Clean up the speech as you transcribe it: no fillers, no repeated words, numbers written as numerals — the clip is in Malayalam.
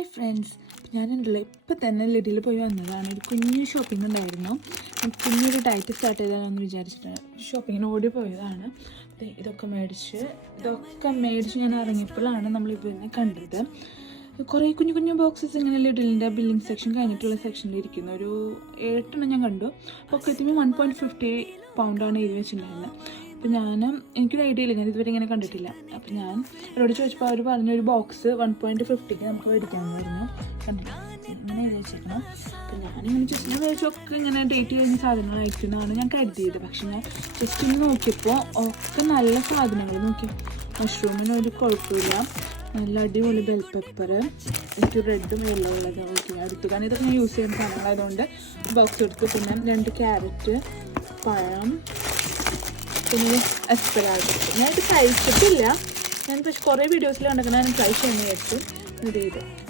ഹായ് ഫ്രണ്ട്സ്, ഞാനുണ്ടല്ലോ ഇപ്പം തന്നെ ലിഡിൽ പോയി വന്നതാണ്. ഒരു കുഞ്ഞു ഷോപ്പിംഗ് ഉണ്ടായിരുന്നു. കുഞ്ഞൊരു ഡയറ്റ് സ്റ്റാർട്ട് ചെയ്താലെന്ന് വിചാരിച്ചിട്ട് ഷോപ്പിങ്ങിന് ഓടി പോയതാണ്. ഇതൊക്കെ മേടിച്ച് ഞാൻ ഇറങ്ങിയപ്പോഴാണ് നമ്മൾ ഇതിനെ കണ്ടത്. കുറേ കുഞ്ഞു കുഞ്ഞു ബോക്സസ് ഇങ്ങനെ ലിഡിലിൻ്റെ ബില്ലിംഗ് സെക്ഷൻ കഴിഞ്ഞിട്ടുള്ള സെക്ഷനിൽ ഇരിക്കുന്നു. ഒരു 8 ഞാൻ കണ്ടു. അപ്പോൾ എത്തുമ്പോൾ 1.50 പൗണ്ടാണ് എഴുതി വെച്ചിട്ടുണ്ടായിരുന്നത്. അപ്പോൾ എനിക്കൊരു ഐഡിയ ഇല്ല, ഞാൻ ഇതുവരെ ഇങ്ങനെ കണ്ടിട്ടില്ല. അപ്പോൾ ഞാൻ അവരോട് ചോദിച്ചപ്പോൾ അവർ പറഞ്ഞൊരു ബോക്സ് 1.50 നമുക്ക് മേടിക്കാമെന്നായിരുന്നു. കണ്ടില്ല, ഇങ്ങനെ എഴുതി വെച്ചിരിക്കണം. അപ്പോൾ ഞാനിങ്ങനെ ജസ്റ്റ് മേടിച്ചൊക്കെ ഇങ്ങനെ ഡേറ്റ് കഴിഞ്ഞ സാധനങ്ങളായിരിക്കുന്നതാണ് ഞാൻ കരുതിയത്. പക്ഷെ ഞാൻ ജസ്റ്റ് ഇന്ന് നോക്കിയപ്പോൾ ഒക്കെ നല്ല സാധനങ്ങൾ നോക്കി. മഷ്റൂമിന് ഒരു കുഴപ്പമില്ല, നല്ല അടിപൊളി ബെൽ പെപ്പർ, എനിക്ക് റെഡും യെല്ലോ ഉള്ളത് ഓക്കെ എടുത്തു. കാരണം ഇതൊക്കെ ഞാൻ യൂസ് ചെയ്യുന്ന സാധനങ്ങളായതുകൊണ്ട് ബോക്സ് എടുത്തു. പിന്നെ 2 ക്യാരറ്റ്, പഴം, പിന്നെ എസ്പെറാഗോ. ഞാനിത് കഴിച്ചിട്ടില്ല, ഞാൻ പക്ഷെ കുറേ വീഡിയോസിൽ കണ്ടിട്ട് ഞാൻ ട്രൈ ചെയ്യുന്ന വിചാരിച്ചു. ഇത്